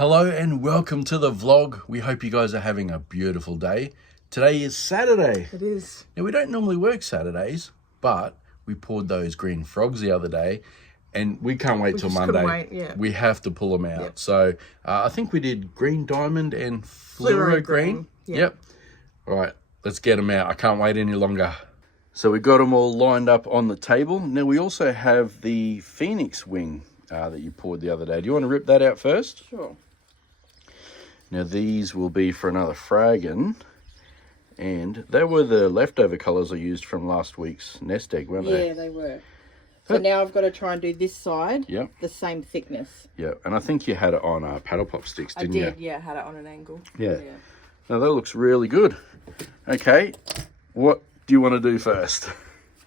Hello and welcome to the vlog. We hope you guys are having a beautiful day. Today is Saturday. It is. Now we don't normally work Saturdays, but we poured those green frogs the other day and we can't wait till Monday. Wait, yeah. We have to pull them out. Yep. So I think we did green diamond and fluoro green. Yep. All right, let's get them out. I can't wait any longer. So we got them all lined up on the table. Now we also have the Phoenix wing that you poured the other day. Do you want to rip that out first? Sure. Now these will be for another fragging, and they were the leftover colours I used from last week's nest egg, weren't they? Yeah, they were. So now I've got to try and do this side, the same thickness. Yeah, and I think you had it on paddle pop sticks, didn't you? I did, yeah, I had it on an angle. Yeah. Now that looks really good. Okay, what do you want to do first?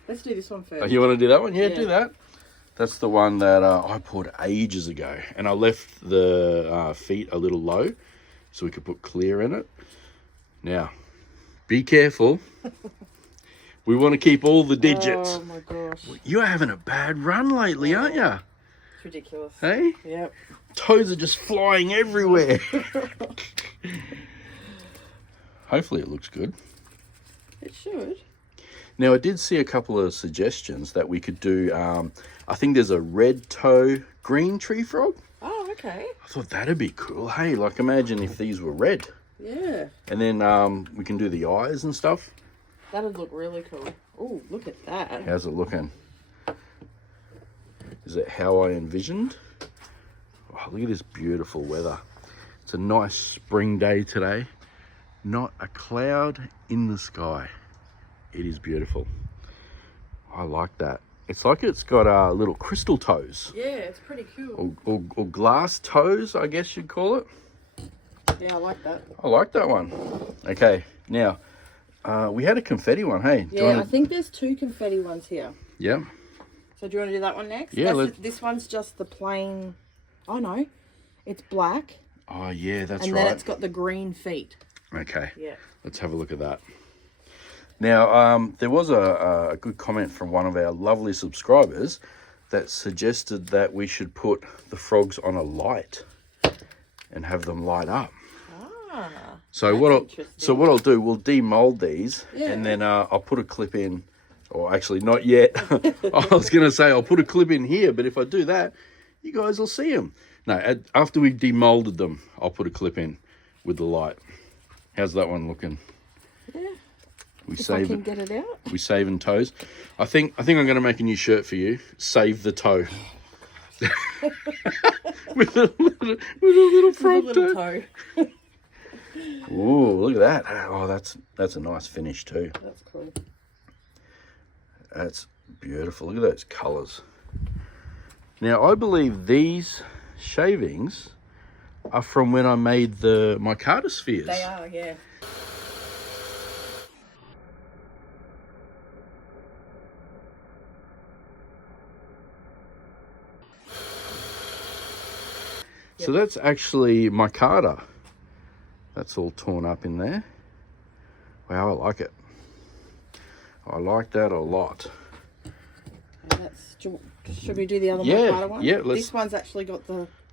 Let's do this one first. Oh, you want to do that one? Yeah, do that. That's the one that I poured ages ago, and I left the feet a little low so we could put clear in it. Now, be careful. We want to keep all the digits. Oh my gosh. You're having a bad run lately, aren't you? It's ridiculous. Hey? Yep. Toes are just flying everywhere. Hopefully it looks good. It should. Now, I did see a couple of suggestions that we could do. I think there's a red toe green tree frog. Oh, okay. I thought that'd be cool. Hey, like imagine if these were red. Yeah. And then we can do the eyes and stuff. That'd look really cool. Oh, look at that. How's it looking? Is it how I envisioned? Oh, look at this beautiful weather. It's a nice spring day today. Not a cloud in the sky. It is beautiful. I like that. It's like it's got little crystal toes. Yeah, it's pretty cool. Or glass toes, I guess you'd call it. Yeah, I like that. I like that one. Okay, now, we had a confetti one, hey? Yeah, I think there's two confetti ones here. Yeah. So do you want to do that one next? Yeah. This one's just the plain... Oh, no. It's black. Oh, yeah, that's right. And then it's got the green feet. Okay. Yeah. Let's have a look at that. Now, there was a good comment from one of our lovely subscribers that suggested that we should put the frogs on a light and have them light up. Ah, so what I'll do, we'll demold these, and then I'll put a clip in, or actually not yet. I was going to say I'll put a clip in here, but if I do that, you guys will see them. No, after we demolded them, I'll put a clip in with the light. How's that one looking? Yeah. If I can get it out. We saving toes. I think I'm going to make a new shirt for you. Save the toe. with a little frog toe. Ooh, look at that. Oh, that's a nice finish too. That's cool. That's beautiful. Look at those colours. Now, I believe these shavings are from when I made my micarta spheres. They are, yeah. So that's actually micarta. That's all torn up in there. Wow, I like it. I like that a lot. Should we do the other micarta one? Yeah, this one's actually got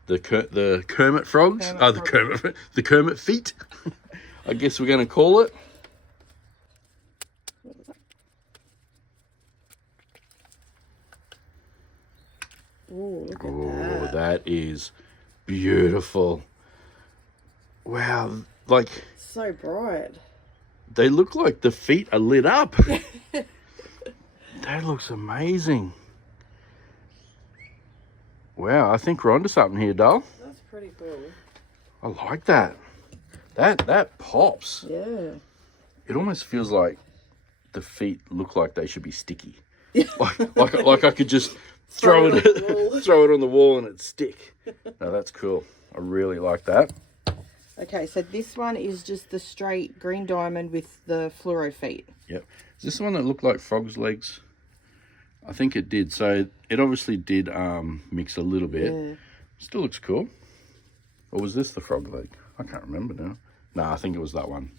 the Kermit frogs. The Kermit feet. I guess we're going to call it. Oh, look at that. That is beautiful. Wow, like so bright. They look like the feet are lit up. That looks amazing. Wow, I think we're onto something here, doll. That's pretty cool. I like that. That pops. Yeah. It almost feels like the feet look like they should be sticky. like I could just throw it on the wall and it'd stick. No, that's cool. I really like that. Okay, so this one is just the straight green diamond with the fluoro feet. Yep. Is this the one that looked like frog's legs? I think it did. So it obviously did mix a little bit. Yeah. Still looks cool. Or was this the frog leg? I can't remember now. No, I think it was that one.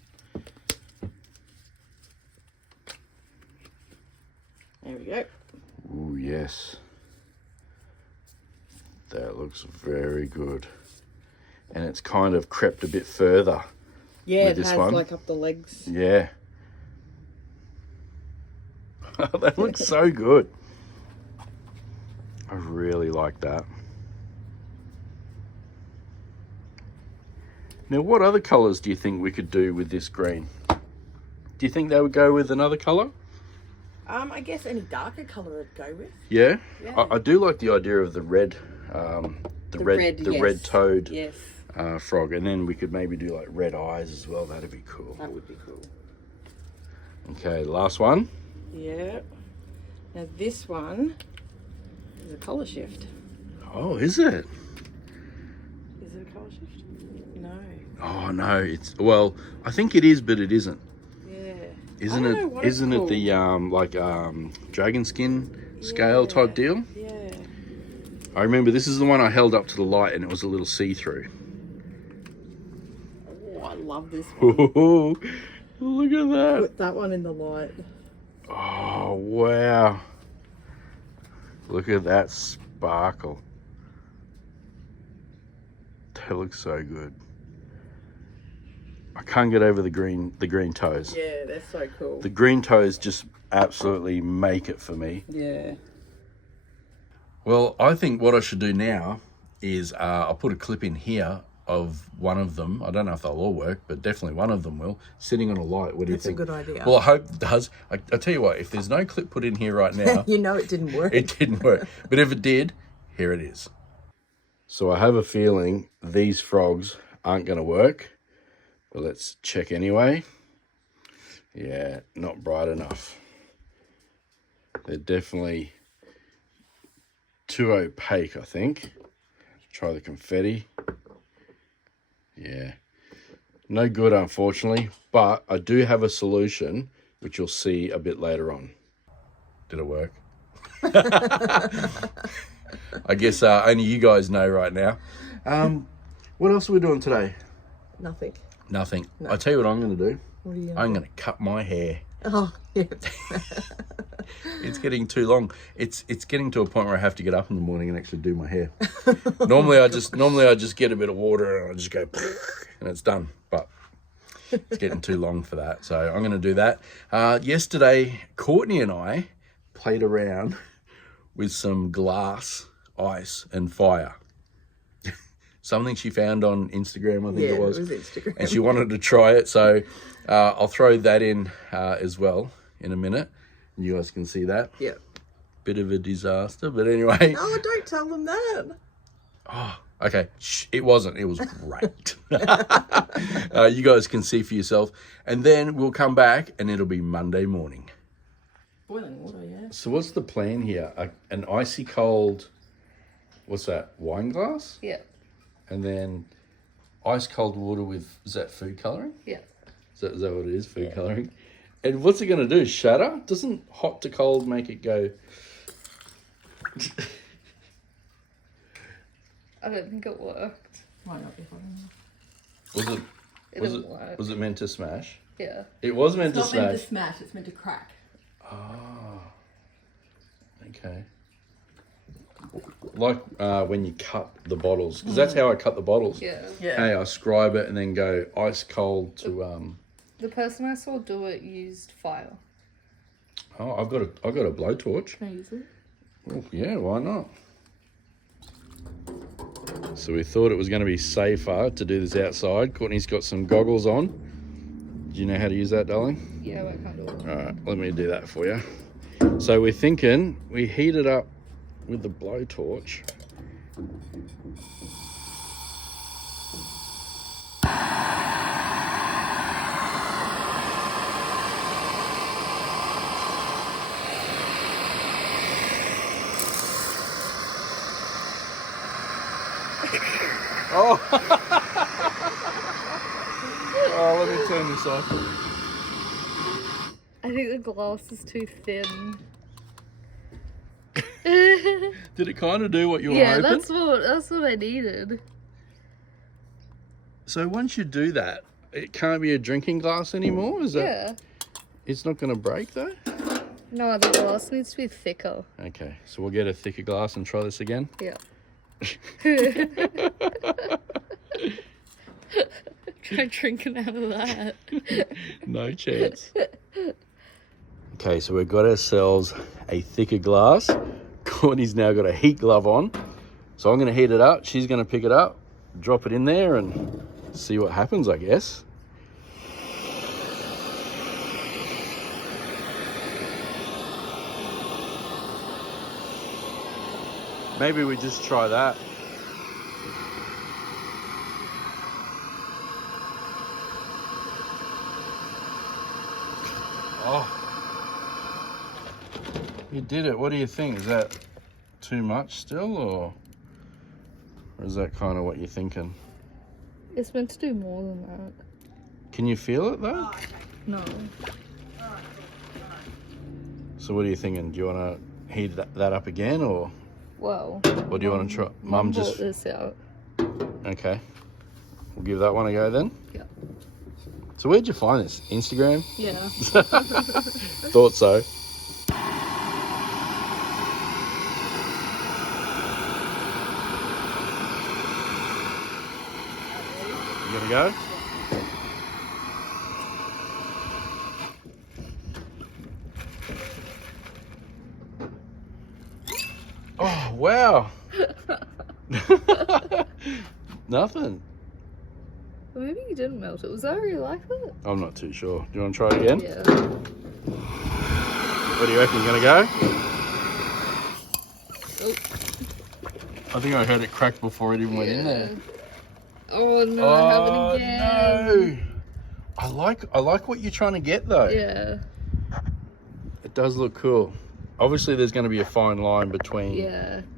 There we go. Oh, yes. That looks very good. and it's kind of crept a bit further. Yeah, with it this has one. like up the legs. Yeah. That looks so good. I really like that. Now, what other colours do you think we could do with this green? Do you think they would go with another colour? I guess any darker colour I'd go with. Yeah? Yeah. I do like the idea of the red, the red toad Yes. frog, and then we could maybe do like red eyes as well. That'd be cool. That would be cool. Okay, last one. Yeah. Now this one is a colour shift. Oh, is it? Is it a colour shift? No. Oh no, it's, well, I think it is, but it isn't. Yeah. Isn't I don't know it? what it's Isn't it called. the dragon skin scale type deal? Yeah. I remember this is the one I held up to the light, and it was a little see-through. Oh, I love this one. Oh, look at that! Put that one in the light. Oh wow! Look at that sparkle. That looks so good. I can't get over the green toes. Yeah, they're so cool. The green toes just absolutely make it for me. Yeah. Well, I think what I should do now is I'll put a clip in here of one of them. I don't know if they'll all work, but definitely one of them will, sitting on a light. What do you think? That's a good idea. Well, I hope it does. I tell you what, if there's no clip put in here right now, You know it didn't work. it didn't work. But if it did, here it is. So I have a feeling these frogs aren't going to work. But let's check anyway. Yeah, not bright enough. They're definitely too opaque, I think. Try the confetti. Yeah. No good, unfortunately. But I do have a solution, which you'll see a bit later on. Did it work? I guess only you guys know right now. What else are we doing today? Nothing. Nothing. No. I'll tell you what I'm going to do. What are you I'm going to cut my hair. Oh, yeah. It's getting too long. It's getting to a point where I have to get up in the morning and actually do my hair. Normally I just get a bit of water and I just go and it's done. But it's getting too long for that. So I'm going to do that. Yesterday, Courtney and I played around with some glass, ice and fire. Something she found on Instagram, I think it was. Instagram. And she wanted to try it. So I'll throw that in as well in a minute. You guys can see that. Yeah. Bit of a disaster, but anyway. Oh, don't tell them that. Oh, okay. Shh, it wasn't. It was great. You guys can see for yourself. And then we'll come back and it'll be Monday morning. Boiling water, yeah. So what's the plan here? An icy cold, what's that, wine glass? Yeah. And then ice cold water with, is that food colouring? Yeah. Is that what it is, food colouring? And what's it going to do? Shatter? Doesn't hot to cold make it go... I don't think it worked. Might not be fun. It didn't work. Was it meant to smash? Yeah. It was meant to It's not smash. meant to smash, it's meant to crack. Oh. Okay. Like when you cut the bottles, because that's how I cut the bottles. Yeah. Yeah. Hey, I scribe it and then go ice cold to The person I saw do it used fire. Oh, I've got a blowtorch. Can I use it? Oh, yeah, why not? So we thought it was going to be safer to do this outside. Courtney's got some goggles on. Do you know how to use that, darling? Yeah, I can't do it. All right, let me do that for you. So we're thinking we heat it up with the blowtorch. Oh. Oh, let me turn this off. I think the glass is too thin. Did it kind of do what you were Yeah, hoping? that's what I needed. So once you do that, it can't be a drinking glass anymore? Is that? Yeah. It's not going to break though? No, the glass needs to be thicker. Okay, so we'll get a thicker glass and try this again. Yeah. Try drinking out of that. No chance. Okay, so we've got ourselves a thicker glass. Courtney's now got a heat glove on. So I'm going to heat it up. She's going to pick it up, drop it in there and see what happens, I guess. Maybe we just try that. Oh. You did it. What do you think? Is that too much still, or is that kind of what you're thinking? It's meant to do more than that. Can you feel it though? No. So what are you thinking? Do you want to heat that up again, or Well. what do you want to try? Mum brought this out. Okay. We'll give that one a go then. Yeah. So where'd you find this? Instagram? Yeah. Thought so. You gonna go? Oh, wow. Nothing. Well, maybe you didn't melt it. Was that really like that? I'm not too sure. Do you want to try it again? Yeah. What do you reckon? You gonna go? Oh. I think I heard it crack before it even went in there. Oh no, I have it again. No. I like what you're trying to get though. Yeah. It does look cool. Obviously there's going to be a fine line between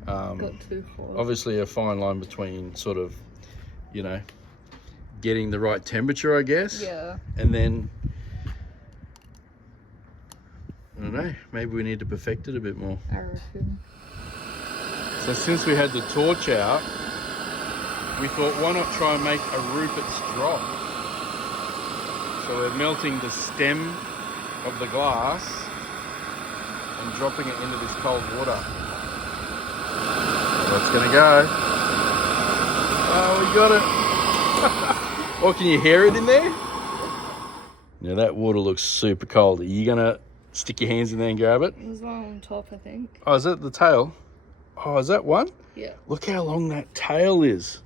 got too far. obviously a fine line between sort of, you know, getting the right temperature, I guess. Yeah. And then I don't know, maybe we need to perfect it a bit more. I reckon. So since we had the torch out, we thought, why not try and make a Rupert's drop? So we're melting the stem of the glass and dropping it into this cold water. What's gonna go? Oh, we got it. Oh, can you hear it in there? Now that water looks super cold. Are you gonna stick your hands in there and grab it? There's one on top, I think. Oh, is that the tail? Oh, is that one? Yeah. Look how long that tail is.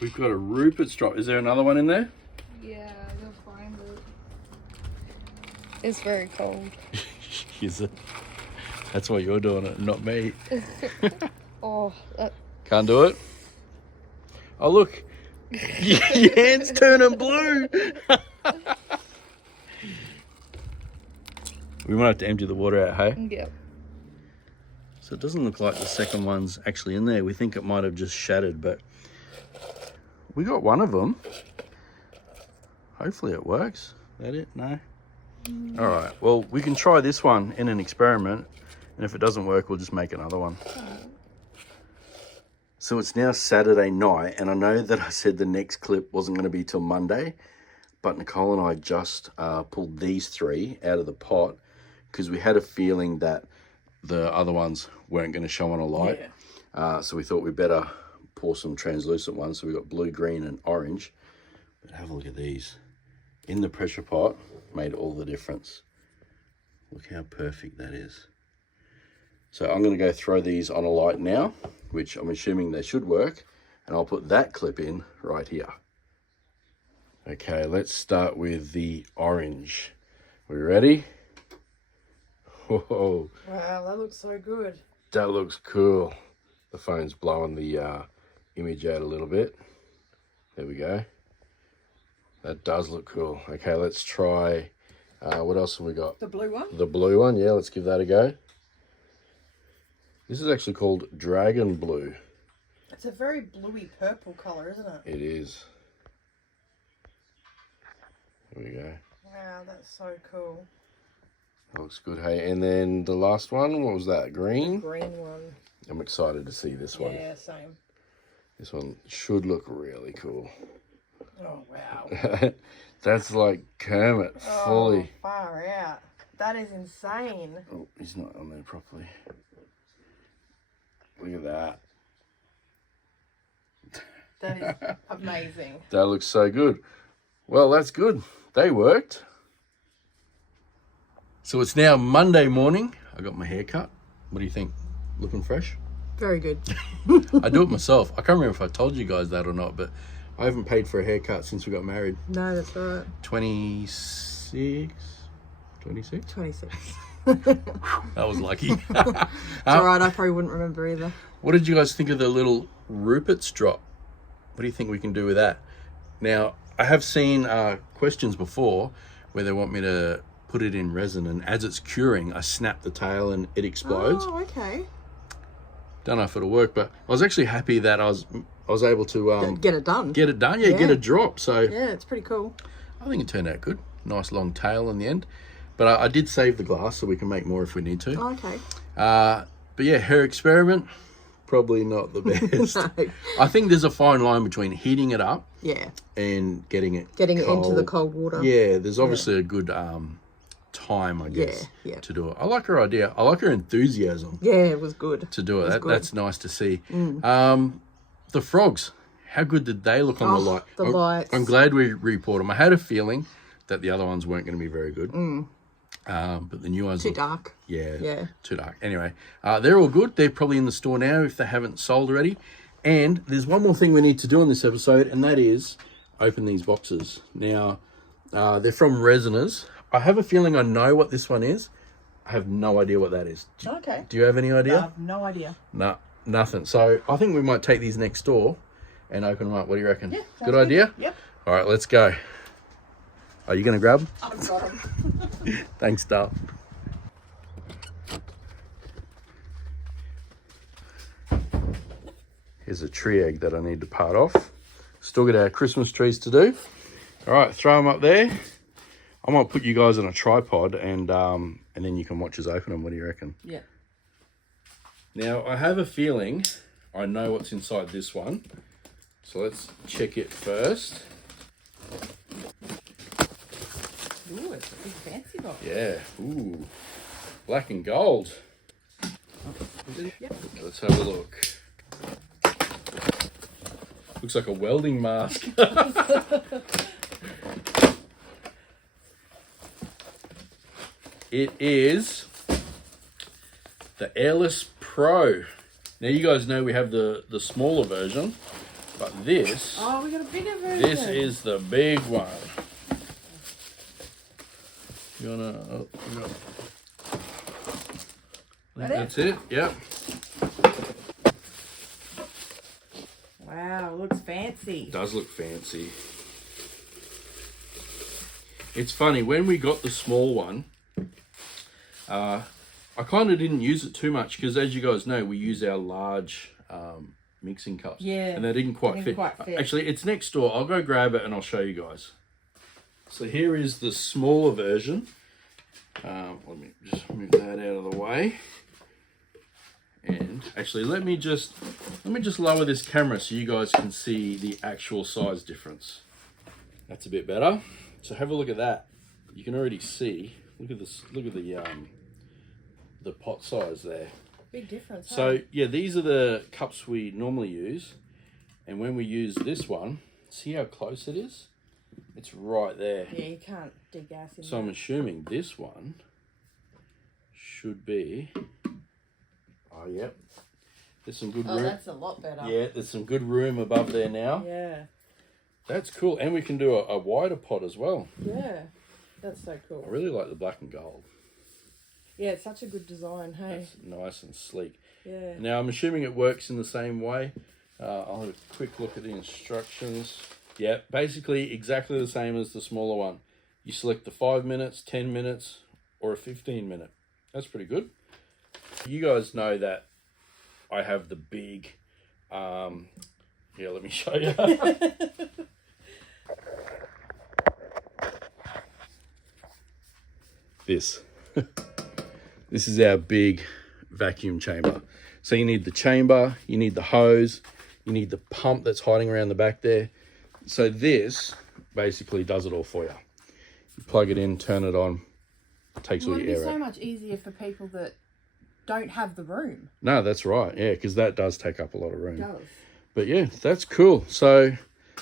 We've got a Rupert's drop. Is there another one in there? Yeah, I'll find it. It's very cold. Is it? That's why you're doing it, not me. Oh, Can't do it? Oh, look. Your hand's turning blue. We might have to empty the water out, hey? yeah. So it doesn't look like the second one's actually in there. We think it might have just shattered, but we got one of them. Hopefully it works. Is that it? No? All right. Well, we can try this one in an experiment, and if it doesn't work, we'll just make another one. So it's now Saturday night, and I know that I said the next clip wasn't going to be till Monday, but Nicole and I just pulled these three out of the pot because we had a feeling that the other ones weren't going to show on a light. Yeah. So we thought we'd better pour some translucent ones. So we got blue, green, and orange. But have a look at these. In the pressure pot, made all the difference. Look how perfect that is. So I'm going to go throw these on a light now, which I'm assuming they should work. And I'll put that clip in right here. Okay, let's start with the orange. We ready? Whoa. Wow, that looks so good. That looks cool. The phone's blowing the image out a little bit. There we go. That does look cool. Okay, let's try, what else have we got? The blue one? The blue one, yeah, let's give that a go. This is actually called Dragon Blue. It's a very bluey purple colour, isn't it? It is. There we go. Wow, that's so cool. That looks good, hey. And then the last one, what was that? Green? The green one. I'm excited to see this one. Yeah, same. This one should look really cool. Oh, wow. That's like Kermit, fully. Oh, far out. That is insane. Oh, he's not on there properly. Look at that. That is amazing. That looks so good. Well, that's good. They worked. So it's now Monday morning. I got my hair cut. What do you think? Looking fresh? Very good. I do it myself. I can't remember if I told you guys that or not, but I haven't paid for a haircut since we got married. No, that's all right. 26? 26? 26. That was lucky. It's all right. I probably wouldn't remember either. What did you guys think of the little Rupert's drop? What do you think we can do with that? Now, I have seen questions before where they want me to put it in resin, and as it's curing, I snap the tail and it explodes. Oh, okay. Don't know if it'll work, but I was actually happy that I was able to Get it done. Get it done, yeah, get a drop. So yeah, it's pretty cool. I think it turned out good. Nice long tail in the end. But I did save the glass so we can make more if we need to. Oh, okay. But yeah, her experiment, probably not the best. No. I think there's a fine line between heating it up Yeah. and getting it Getting cold. it into the cold water. Yeah, there's obviously a good time, I guess, to do it. I like her idea. I like her enthusiasm. Yeah, it was good. To do it. That's nice to see. Mm. The frogs, how good did they look on the light? The lights. I'm glad we report them. I had a feeling that the other ones weren't going to be very good. But the new ones Too dark. Yeah, too dark. Anyway, they're all good. They're probably in the store now if they haven't sold already. And there's one more thing we need to do on this episode, and that is open these boxes. Now, they're from Resiners. I have a feeling I know what this one is. I have no idea what that is. Okay. Do you have any idea? I have no idea. No, nothing. So I think we might take these next door and open them up. What do you reckon? Yeah, good idea? Yep. All right, let's go. Are you going to grab them? I've got them. Thanks, Dal. Here's a tree egg that I need to part off. Still got our Christmas trees to do. All right, throw them up there. I might put you guys on a tripod and then you can watch us open them. What do you reckon? Yeah. Now, I have a feeling I know what's inside this one. So let's check it first. Ooh, it's a big fancy box. Yeah, ooh, black and gold. Yep. Let's have a look. Looks like a welding mask. It is the Airless Pro. Now you guys know we have the smaller version, but this, Oh, we got a bigger version. this is the big one. You wanna? Oh, you got, I think that's it. Yep. Wow, looks fancy. It does look fancy. It's funny, when we got the small one, I kind of didn't use it too much because, as you guys know, we use our large mixing cups. Yeah, and they didn't quite fit. Actually, it's next door. I'll go grab it and I'll show you guys. So here is the smaller version. Let me just move that out of the way. And actually, let me just lower this camera so you guys can see the actual size difference. That's a bit better. So have a look at that. You can already see. Look at this. Look at the pot size there. Big difference. So yeah, these are the cups we normally use, and when we use this one, see how close it is? It's right there. Yeah, you can't degas in So I'm assuming this one should be. Oh, yep. There's some good room. Oh, that's a lot better. Yeah, there's some good room above there now. Yeah. That's cool. And we can do a wider pot as well. Yeah. That's so cool. I really like the black and gold. Yeah, it's such a good design, hey? It's nice and sleek. Yeah. Now, I'm assuming it works in the same way. I'll have a quick look at the instructions. Yeah, basically exactly the same as the smaller one. You select the 5 minutes, 10 minutes, or a 15 minute. That's pretty good. You guys know that I have the big, yeah, let me show you. This. This is our big vacuum chamber. So you need the chamber, you need the hose, you need the pump that's hiding around the back there. So this basically does it all for you. You plug it in, turn it on, takes all your air out. It would be so much easier for people that don't have the room. No, that's right. Yeah, because that does take up a lot of room. It does. But yeah, that's cool. So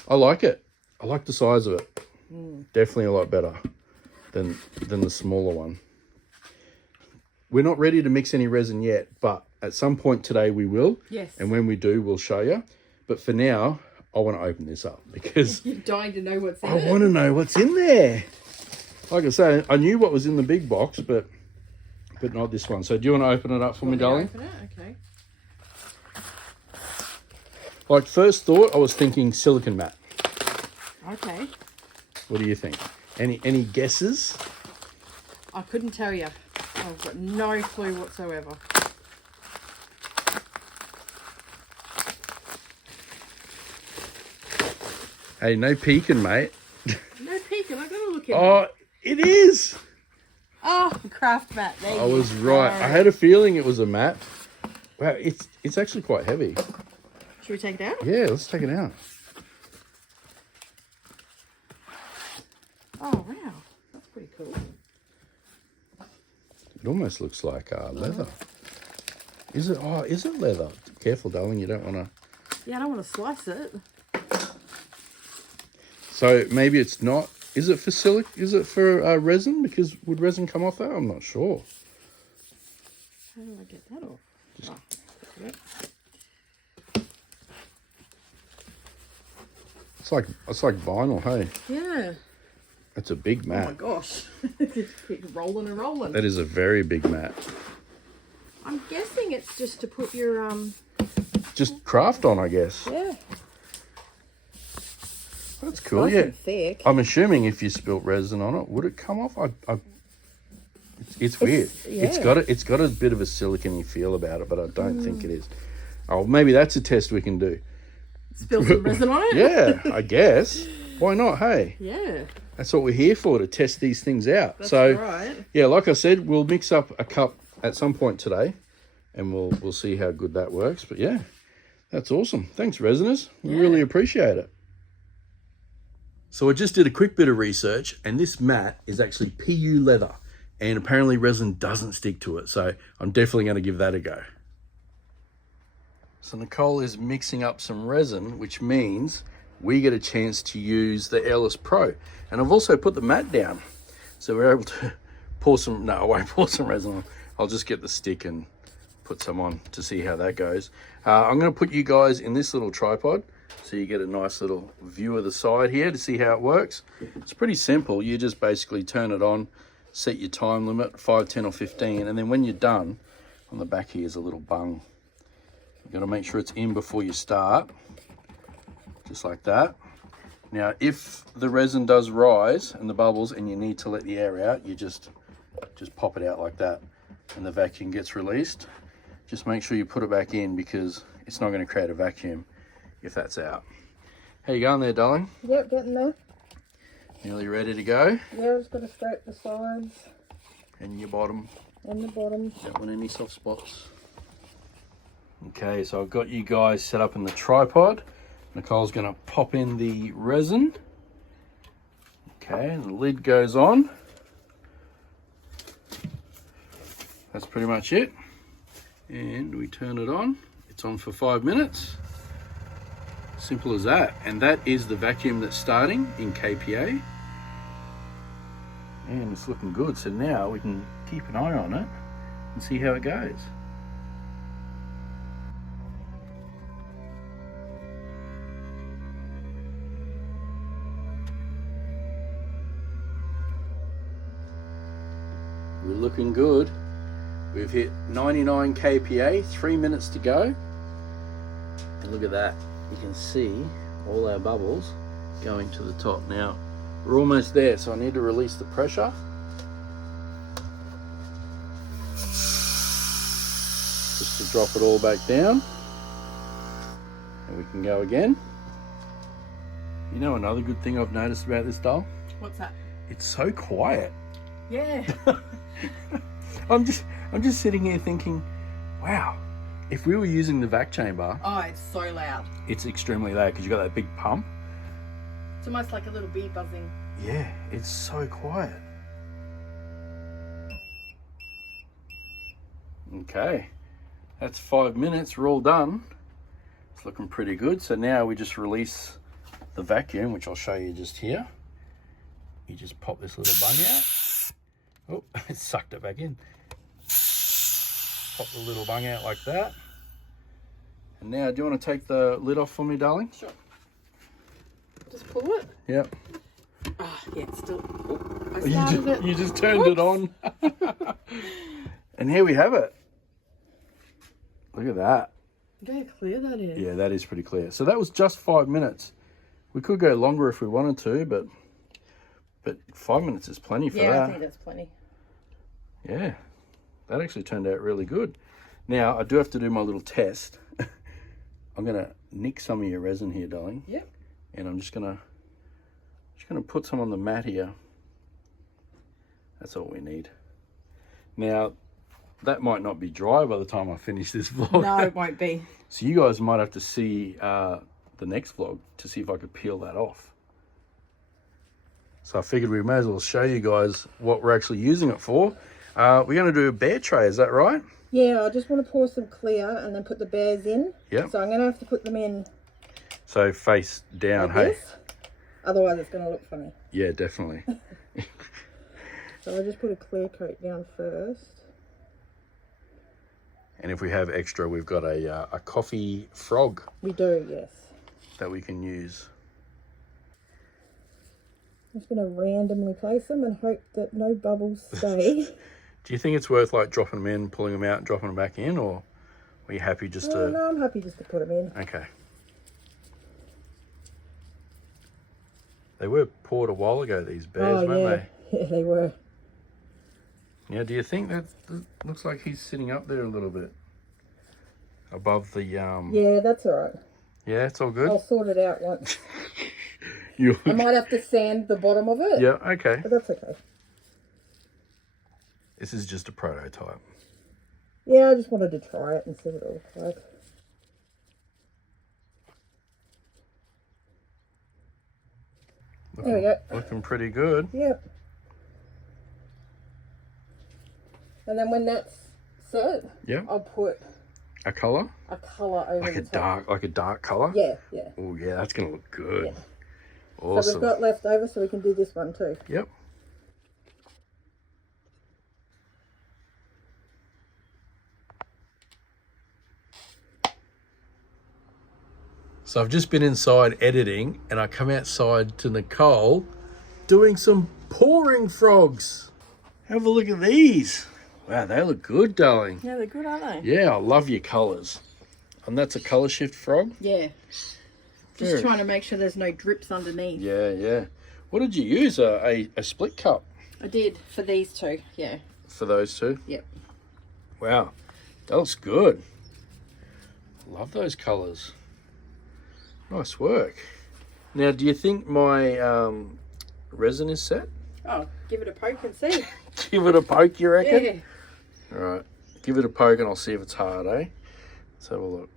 I like it. I like the size of it. Definitely a lot better than the smaller one. We're not ready to mix any resin yet, but at some point today we will. Yes. And when we do, we'll show you. But for now, I want to open this up because You're dying to know what's in I it. want to know what's in there. Like I say, I knew what was in the big box, but not this one. So do you want to open it up for me, darling? Open it? Okay. Like first thought, I was thinking silicone mat. Okay. What do you think? Any guesses? I couldn't tell you. I've got no clue whatsoever. Hey, no peeking, mate. No peeking. I've got to look at Oh, it is. Oh, craft mat. There I you was go. right. I had a feeling it was a mat. Wow, it's actually quite heavy. Should we take it out? Yeah, let's take it out. Oh, wow. That's pretty cool. It almost looks like leather. Is it? Oh, is it leather? Careful, darling. You don't want to. Yeah, I don't want to slice it. So maybe it's not. Is it for Is it for resin? Because would resin come off that? I'm not sure. How do I get that off? Just- Yep. It's like vinyl. Hey, Yeah. that's a big Oh my mat. gosh. Just keep rolling and rolling. That is a very big mat. I'm guessing it's just to put your Just craft on, I guess. yeah. That's cool. Nice Yeah. and thick. I'm assuming if you spilt resin on it, would it come off? It's weird. yeah. It's got a bit of a silicone-y feel about it, but I don't think it is. Oh, maybe that's a test we can do. Spill some resin on it? Yeah, I guess. Why not? Hey, Yeah. that's what we're here for, to test these things out. That's So right. yeah, like I said, we'll mix up a cup at some point today, and we'll see how good that works. But yeah, that's awesome. Thanks, Resiners. We really appreciate it. So I just did a quick bit of research, and this mat is actually PU leather, and apparently resin doesn't stick to it. So I'm definitely going to give that a go. So Nicole is mixing up some resin, which means we get a chance to use the Airless Pro. And I've also put the mat down, so we're able to pour some, no, I won't pour some resin on. I'll just get the stick and put some on to see how that goes. I'm going to put you guys in this little tripod, so you get a nice little view of the side here to see how it works. It's pretty simple. You just basically turn it on, set your time limit, 5, 10 or 15, and then when you're done, on the back here is a little bung. You've got to make sure it's in before you start, just like that. Now, if the resin does rise and the bubbles and you need to let the air out, you just pop it out like that and the vacuum gets released. Just make sure you put it back in because it's not going to create a vacuum if that's out. How you going there, darling? Yep, getting there. Nearly ready to go? Yeah, just got to scrape the sides And your bottom. and the bottom. Don't want any soft spots. Okay, so I've got you guys set up in the tripod. Nicole's going to pop in the resin. Okay, and the lid goes on. That's pretty much it. And we turn it on. It's on for 5 minutes. Simple as that. And that is the vacuum that's starting in kPa. And it's looking good. So now we can keep an eye on it and see how it goes. We're looking good. We've hit 99 kPa, 3 minutes to go. And look at that. You can see all our bubbles going to the top. Now, we're almost there, so I need to release the pressure. Just to drop it all back down. And we can go again. You know another good thing I've noticed about this doll? What's that? It's so quiet. Yeah. I'm just sitting here thinking, wow, if we were using the vac chamber, Oh, it's so loud. it's extremely loud because you've got that big pump. It's almost like a little bee buzzing. Yeah, it's so quiet. Okay, that's 5 minutes, we're all done. It's looking pretty good. So now we just release the vacuum, which I'll show you just here. You just pop this little bung out. Oh, it sucked it back in. Pop the little bung out like that. And now, do you want to take the lid off for me, darling? Sure. Just pull it. Yep. Ah, yeah, it's still. Oh, I started it. You just turned it on. And here we have it. Look at that. Look how clear that is. Yeah, that is pretty clear. So that was just 5 minutes. We could go longer if we wanted to, but 5 minutes is plenty for that. Yeah, I think that's plenty. Yeah, that actually turned out really good. Now, I do have to do my little test. I'm going to nick some of your resin here, darling. Yep. And I'm just going to put some on the mat here. That's all we need. Now, that might not be dry by the time I finish this vlog. No, it won't be. So you guys might have to see the next vlog to see if I could peel that off. So I figured we may as well show you guys what we're actually using it for. We're going to do a bear tray, is that right? Yeah, I just want to pour some clear and then put the bears in. Yep. So I'm going to have to put them in So face down, like hey? this. Otherwise it's going to look funny. Yeah, definitely. So I'll just put a clear coat down first. And if we have extra, we've got a coffee frog We do, yes. that we can use. I'm just going to randomly place them and hope that no bubbles stay. Do you think it's worth like dropping them in, pulling them out and dropping them back in, or are you happy just to... No, I'm happy just to put them in. Okay. They were poured a while ago, these bears, weren't yeah. they? Yeah, they were. Yeah, do you think that looks like he's sitting up there a little bit above the Yeah, that's all right. Yeah, it's all good. I'll sort it out once. You I might have to sand the bottom of it. Yeah, okay. But that's okay. This is just a prototype. Yeah, I just wanted to try it and see what it looks like. There we go. Looking pretty good. Yep. And then when that's set, Yeah. I'll put A colour? a colour over Like the top. a dark colour? Yeah, yeah. Oh yeah, that's gonna look good. Yeah. Awesome. So we've got left over, so we can do this one too. Yep. So I've just been inside editing and I come outside to Nicole doing some pouring frogs. Have a look at these. Wow, they look good, darling. Yeah, they're good, aren't they? Yeah, I love your colours. And that's a colour shift frog? Yeah. Just Very. trying to make sure there's no drips underneath. Yeah, yeah. What did you use? A split cup I did for these two, yeah. for those two? Yep. Wow, that looks good. Love those colours. Nice work. Now, do you think my resin is set? Oh, give it a poke and see. Give it a poke, you reckon? Yeah. All right, give it a poke and I'll see if it's hard, eh? Let's have a look.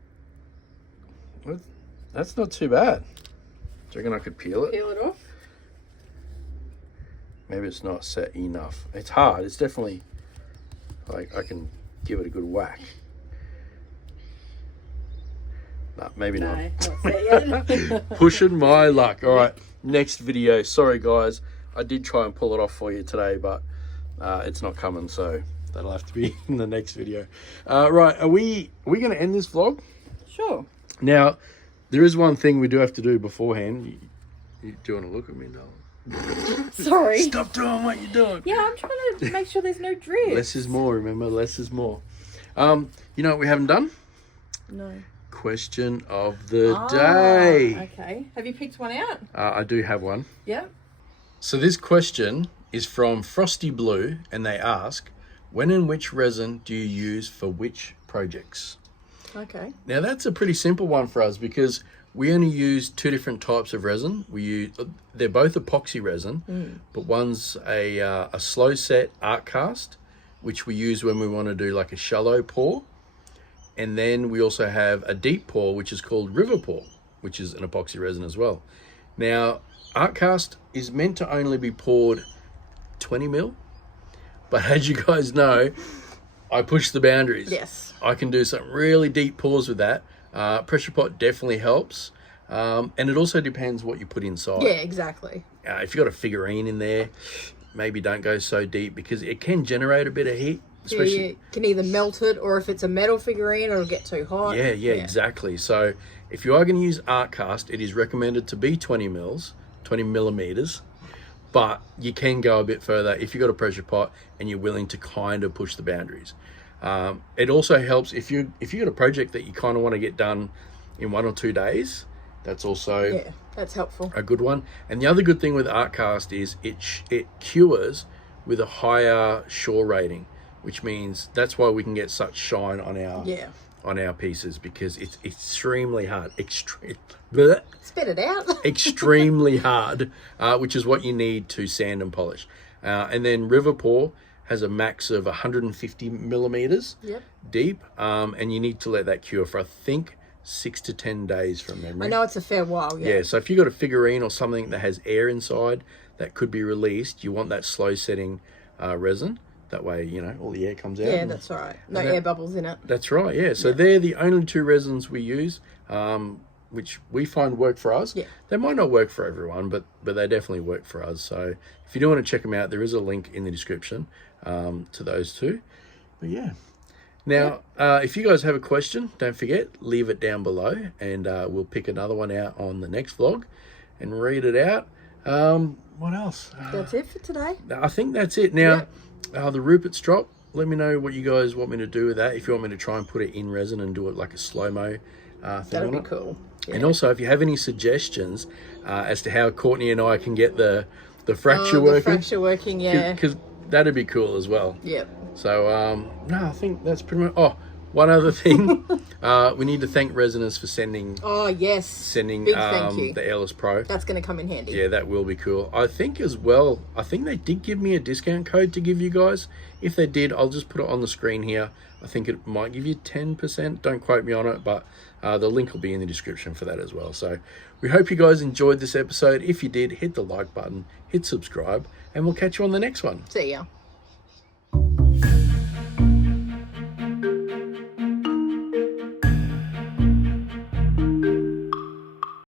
That's not too bad. Do you reckon I could peel it? Peel it off. Maybe it's not set enough. It's hard. It's definitely, like, I can give it a good whack. Nah, maybe No, not. not set yet. Pushing my luck. All right, next video. Sorry, guys. I did try and pull it off for you today, but it's not coming, so that'll have to be in the next video. Right, are we going to end this vlog? Sure. Now, there is one thing we do have to do beforehand. You do want to look at me, darling? Sorry. Stop doing what you're doing. Yeah, I'm trying to make sure there's no drips. Less is more, remember? Less is more. You know what we haven't done? No. Question of the day. Okay. Have you picked one out? I do have one. Yeah. So this question is from Frosty Blue, and they ask, when and which resin do you use for which projects? Okay. Now that's a pretty simple one for us because we only use two different types of resin. They're both epoxy resin, but one's a slow set art cast, which we use when we want to do like a shallow pour. And then we also have a deep pour, which is called river pour, which is an epoxy resin as well. Now, art cast is meant to only be poured 20 mil, but as you guys know, I push the boundaries. Yes. I can do some really deep pours with that. Pressure pot definitely helps. And it also depends what you put inside. Yeah, exactly. If you've got a figurine in there, maybe don't go so deep because it can generate a bit of heat. Especially, yeah, you can either melt it, or if it's a metal figurine, it'll get too hot. Yeah, exactly. So if you are going to use art cast, it is recommended to be 20 millimeters, but you can go a bit further if you've got a pressure pot and you're willing to kind of push the boundaries. It also helps if you've got a project that you kind of want to get done in 1 or 2 days. That's also that's helpful. A good one. And the other good thing with art cast is it cures with a higher Shore rating, which means that's why we can get such shine on our pieces, because it's extremely hard. Spit it out. Extremely hard, which is what you need to sand and polish. And then River Pour has a max of 150 millimeters deep, and you need to let that cure for, I think, 6 to 10 days from memory. I know it's a fair while. Yeah, so if you've got a figurine or something that has air inside that could be released, you want that slow setting resin. That way, you know, all the air comes out. Yeah, that's right. No air bubbles in it. That's right, yeah. So they're the only 2 resins we use, which we find work for us. Yeah. They might not work for everyone, but they definitely work for us. So if you do want to check them out, there is a link in the description to those 2. But yeah. Now, if you guys have a question, don't forget, leave it down below, and we'll pick another one out on the next vlog and read it out. What else? That's it for today. I think that's it. Now, the Rupert's drop, let me know what you guys want me to do with that. If you want me to try and put it in resin and do it like a slow-mo thing. That'd be cool. Yeah. And also, if you have any suggestions as to how Courtney and I can get the fracture working. The fracture working, yeah. Because that'd be cool as well. Yep. So, no, I think that's pretty much... Oh, one other thing. We need to thank Resiners for sending... Oh, yes. Sending Big thank you. the Airless Pro. That's going to come in handy. Yeah, that will be cool. I think as well, I think they did give me a discount code to give you guys. If they did, I'll just put it on the screen here. I think it might give you 10%. Don't quote me on it, but the link will be in the description for that as well. So we hope you guys enjoyed this episode. If you did, hit the like button, hit subscribe, and we'll catch you on the next one. See ya.